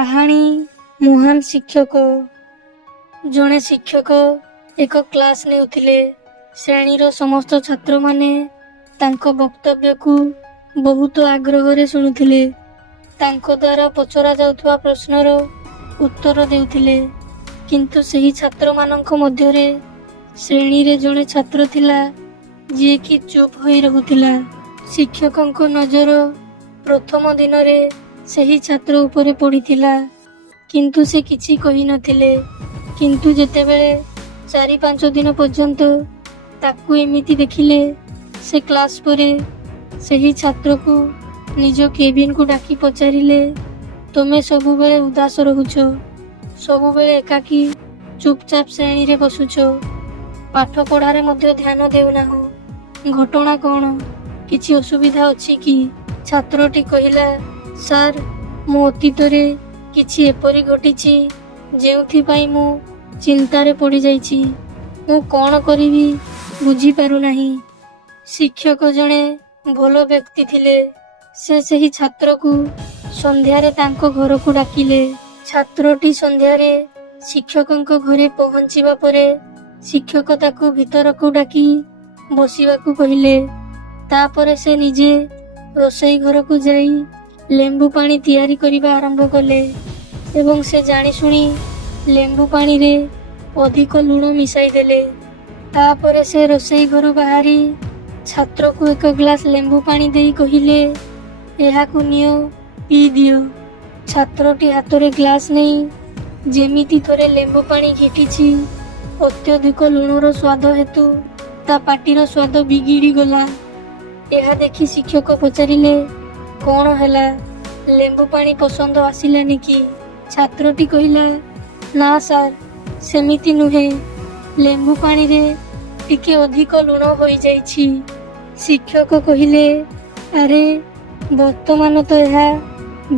କାହାଣୀ ମହାନ ଶିକ୍ଷକ। ଜଣେ ଶିକ୍ଷକ ଏକ କ୍ଲାସ୍ ନେଉଥିଲେ। ଶ୍ରେଣୀର ସମସ୍ତ ଛାତ୍ରମାନେ ତାଙ୍କ ବକ୍ତବ୍ୟକୁ ବହୁତ ଆଗ୍ରହରେ ଶୁଣୁଥିଲେ। ତାଙ୍କ ଦ୍ୱାରା ପଚରା ଯାଉଥିବା ପ୍ରଶ୍ନର ଉତ୍ତର ଦେଉଥିଲେ। କିନ୍ତୁ ସେହି ଛାତ୍ରମାନଙ୍କ ମଧ୍ୟରେ ଶ୍ରେଣୀରେ ଜଣେ ଛାତ୍ର ଥିଲା ଯିଏକି ଚୁପ୍ ହୋଇ ରହୁଥିଲା। ଶିକ୍ଷକଙ୍କ ନଜର ପ୍ରଥମ ଦିନରେ ସେହି ଛାତ୍ର ଉପରେ ପଡ଼ିଥିଲା, କିନ୍ତୁ ସେ କିଛି କହିନଥିଲେ। କିନ୍ତୁ ଯେତେବେଳେ 4-5 ଦିନ ପର୍ଯ୍ୟନ୍ତ ତାକୁ ଏମିତି ଦେଖିଲେ, ସେ କ୍ଲାସ୍ ପରେ ସେହି ଛାତ୍ରକୁ ନିଜ କେବିନ୍କୁ ଡାକି ପଚାରିଲେ, ତୁମେ ସବୁବେଳେ ଉଦାସ ରହୁଛ, ସବୁବେଳେ ଏକାକୀ ଚୁପଚାପ୍ ଶ୍ରେଣୀରେ ବସୁଛ, ପାଠ ପଢ଼ାରେ ମଧ୍ୟ ଧ୍ୟାନ ଦେଉନାହଁ, ଘଟଣା କ'ଣ? କିଛି ଅସୁବିଧା ଅଛି କି? ଛାତ୍ରଟି କହିଲା, ସାର୍, ମୋ ଅତୀତରେ କିଛି ଏପରି ଘଟିଛି ଯେଉଁଥିପାଇଁ ମୁଁ ଚିନ୍ତାରେ ପଡ଼ିଯାଇଛି। ମୁଁ କ'ଣ କରିବି ବୁଝିପାରୁନାହିଁ। ଶିକ୍ଷକ ଜଣେ ଭଲ ବ୍ୟକ୍ତି ଥିଲେ। ସେ ସେହି ଛାତ୍ରକୁ ସନ୍ଧ୍ୟାରେ ତାଙ୍କ ଘରକୁ ଡାକିଲେ। ଛାତ୍ରଟି ସନ୍ଧ୍ୟାରେ ଶିକ୍ଷକଙ୍କ ଘରେ ପହଞ୍ଚିବା ପରେ ଶିକ୍ଷକ ତାକୁ ଭିତରକୁ ଡାକି ବସିବାକୁ କହିଲେ। ତାପରେ ସେ ନିଜେ ରୋଷେଇ ଘରକୁ ଯାଇ ଲେମ୍ବୁ ପାଣି ତିଆରି କରିବା ଆରମ୍ଭ କଲେ ଏବଂ ସେ ଜାଣିଶୁଣି ଲେମ୍ବୁ ପାଣିରେ ଅଧିକ ଲୁଣ ମିଶାଇ ଦେଲେ। ତାପରେ ସେ ରୋଷେଇ ଘରୁ ବାହାରି ଛାତ୍ରକୁ ଏକ ଗ୍ଲାସ୍ ଲେମ୍ବୁ ପାଣି ଦେଇ କହିଲେ, ଏହାକୁ ନିଅ, ପିଇଦିଅ। ଛାତ୍ରଟି ହାତରେ ଗ୍ଲାସ୍ ନେଇ ଯେମିତି ଥରେ ଲେମ୍ବୁ ପାଣି ଘିଟିଛି, ଅତ୍ୟଧିକ ଲୁଣର ସ୍ୱାଦ ହେତୁ ତା ପାଟିର ସ୍ୱାଦ ବିଗିଡ଼ିଗଲା। ଏହା ଦେଖି ଶିକ୍ଷକ ପଚାରିଲେ, କ'ଣ ହେଲା? ଲେମ୍ବୁ ପାଣି ପସନ୍ଦ ଆସିଲାନି କି? ଛାତ୍ରଟି କହିଲା, ନା ସାର୍, ସେମିତି ନୁହେଁ, ଲେମ୍ବୁ ପାଣିରେ ଟିକେ ଅଧିକ ଲୁଣ ହୋଇଯାଇଛି। ଶିକ୍ଷକ କହିଲେ, ଆରେ, ବର୍ତ୍ତମାନ ତ ଏହା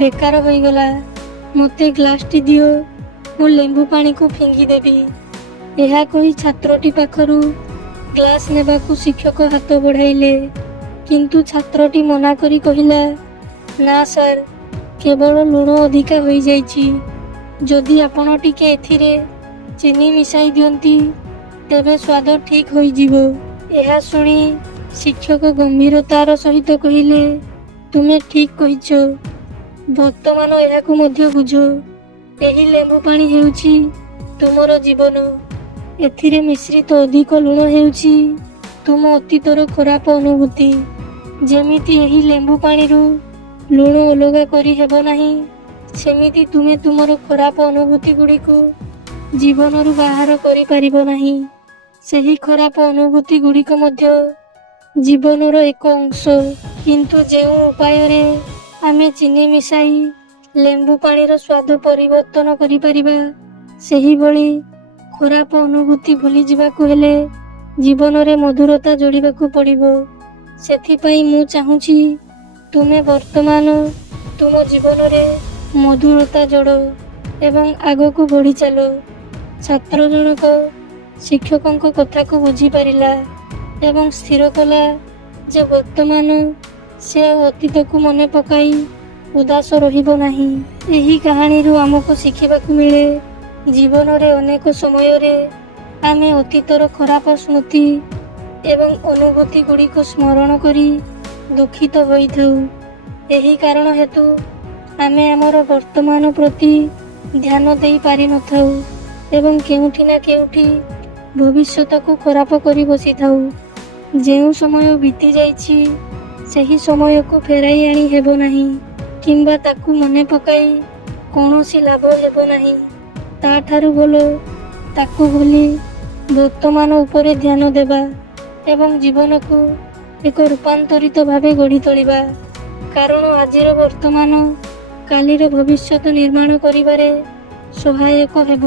ବେକାର ହୋଇଗଲା। ମୋତେ ଗ୍ଲାସ୍ଟି ଦିଅ, ମୁଁ ଲେମ୍ବୁ ପାଣିକୁ ଫିଙ୍ଗିଦେବି। ଏହା କହି ଛାତ୍ରଟି ପାଖରୁ ଗ୍ଲାସ୍ ନେବାକୁ ଶିକ୍ଷକ ହାତ ବଢ଼ାଇଲେ। କିନ୍ତୁ ଛାତ୍ରଟି ମନା କରି କହିଲା, ନା ସାର୍, କେବଳ ଲୁଣ ଅଧିକା ହୋଇଯାଇଛି। ଯଦି ଆପଣ ଟିକେ ଏଥିରେ ଚିନି ମିଶାଇ ଦିଅନ୍ତି, ତେବେ ସ୍ୱାଦ ଠିକ୍ ହୋଇଯିବ। ଏହା ଶୁଣି ଶିକ୍ଷକ ଗମ୍ଭୀରତାର ସହିତ କହିଲେ, ତୁମେ ଠିକ୍ କହିଛ। ବର୍ତ୍ତମାନ ଏହାକୁ ମଧ୍ୟ ବୁଝ। ଏହି ଲେମ୍ବୁ ପାଣି ହେଉଛି ତୁମର ଜୀବନ। ଏଥିରେ ମିଶ୍ରିତ ଅଧିକ ଲୁଣ ହେଉଛି ତୁମ ଅତୀତର ଖରାପ ଅନୁଭୂତି। ଯେମିତି ଏହି ଲେମ୍ବୁ ପାଣିରୁ ଲୁଣ ଅଲଗା କରି ହେବ ନାହିଁ, ସେମିତି ତୁମେ ତୁମର ଖରାପ ଅନୁଭୂତି ଗୁଡ଼ିକୁ ଜୀବନରୁ ବାହାର କରିପାରିବ ନାହିଁ। ସେହି ଖରାପ ଅନୁଭୂତି ଗୁଡ଼ିକ ମଧ୍ୟ ଜୀବନର ଏକ ଅଂଶ। କିନ୍ତୁ ଯେଉଁ ଉପାୟରେ ଆମେ ଚିନି ମିଶାଇ ଲେମ୍ବୁ ପାଣିର ସ୍ୱାଦ ପରିବର୍ତ୍ତନ କରିପାରିବା, ସେହିଭଳି ଖରାପ ଅନୁଭୂତି ଭୁଲିଯିବାକୁ ହେଲେ ଜୀବନରେ ମଧୁରତା ଯୋଡ଼ିବାକୁ ପଡ଼ିବ। ସେଥିପାଇଁ ମୁଁ ଚାହୁଁଛି ତୁମେ ବର୍ତ୍ତମାନ ତୁମ ଜୀବନରେ ମଧୁରତା ଯୋଡ଼ ଏବଂ ଆଗକୁ ବଢ଼ି ଚାଲ। ଛାତ୍ର ଜଣକ ଶିକ୍ଷକଙ୍କ କଥାକୁ ବୁଝିପାରିଲା ଏବଂ ସ୍ଥିର କଲା ଯେ ବର୍ତ୍ତମାନ ସେ ଆଉ ଅତୀତକୁ ମନେ ପକାଇ ଉଦାସ ରହିବ ନାହିଁ। ଏହି କାହାଣୀରୁ ଆମକୁ ଶିଖିବାକୁ ମିଳେ, ଜୀବନରେ ଅନେକ ସମୟରେ ଆମେ ଅତୀତର ଖରାପ ସ୍ମୃତି ଏବଂ ଅନୁଭୂତି ଗୁଡ଼ିକୁ ସ୍ମରଣ କରି ଦୁଃଖିତ ହୋଇଥାଉ। ଏହି କାରଣ ହେତୁ ଆମେ ଆମର ବର୍ତ୍ତମାନ ପ୍ରତି ଧ୍ୟାନ ଦେଇ ପାରିନଥାଉ ଏବଂ କେଉଁଠି ନା କେଉଁଠି ଭବିଷ୍ୟତକୁ ଖରାପ କରି ବସିଥାଉ। ଯେଉଁ ସମୟ ବିତି ଯାଇଛି, ସେହି ସମୟକୁ ଫେରାଇ ଆଣି ହେବ ନାହିଁ କିମ୍ବା ତାକୁ ମନେ ପକାଇ କୌଣସି ଲାଭ ହେବ ନାହିଁ। ତାଠାରୁ ଭଲ ତାକୁ ଭୁଲି ବର୍ତ୍ତମାନ ଉପରେ ଧ୍ୟାନ ଦେବା ଏବଂ ଜୀବନକୁ ଏକ ରୂପାନ୍ତରିତ ଭାବେ ଗଢ଼ି ତୋଳିବା। କାରଣ ଆଜିର ବର୍ତ୍ତମାନ କାଲିର ଭବିଷ୍ୟତ ନିର୍ମାଣ କରିବାରେ ସହାୟକ ହେବ।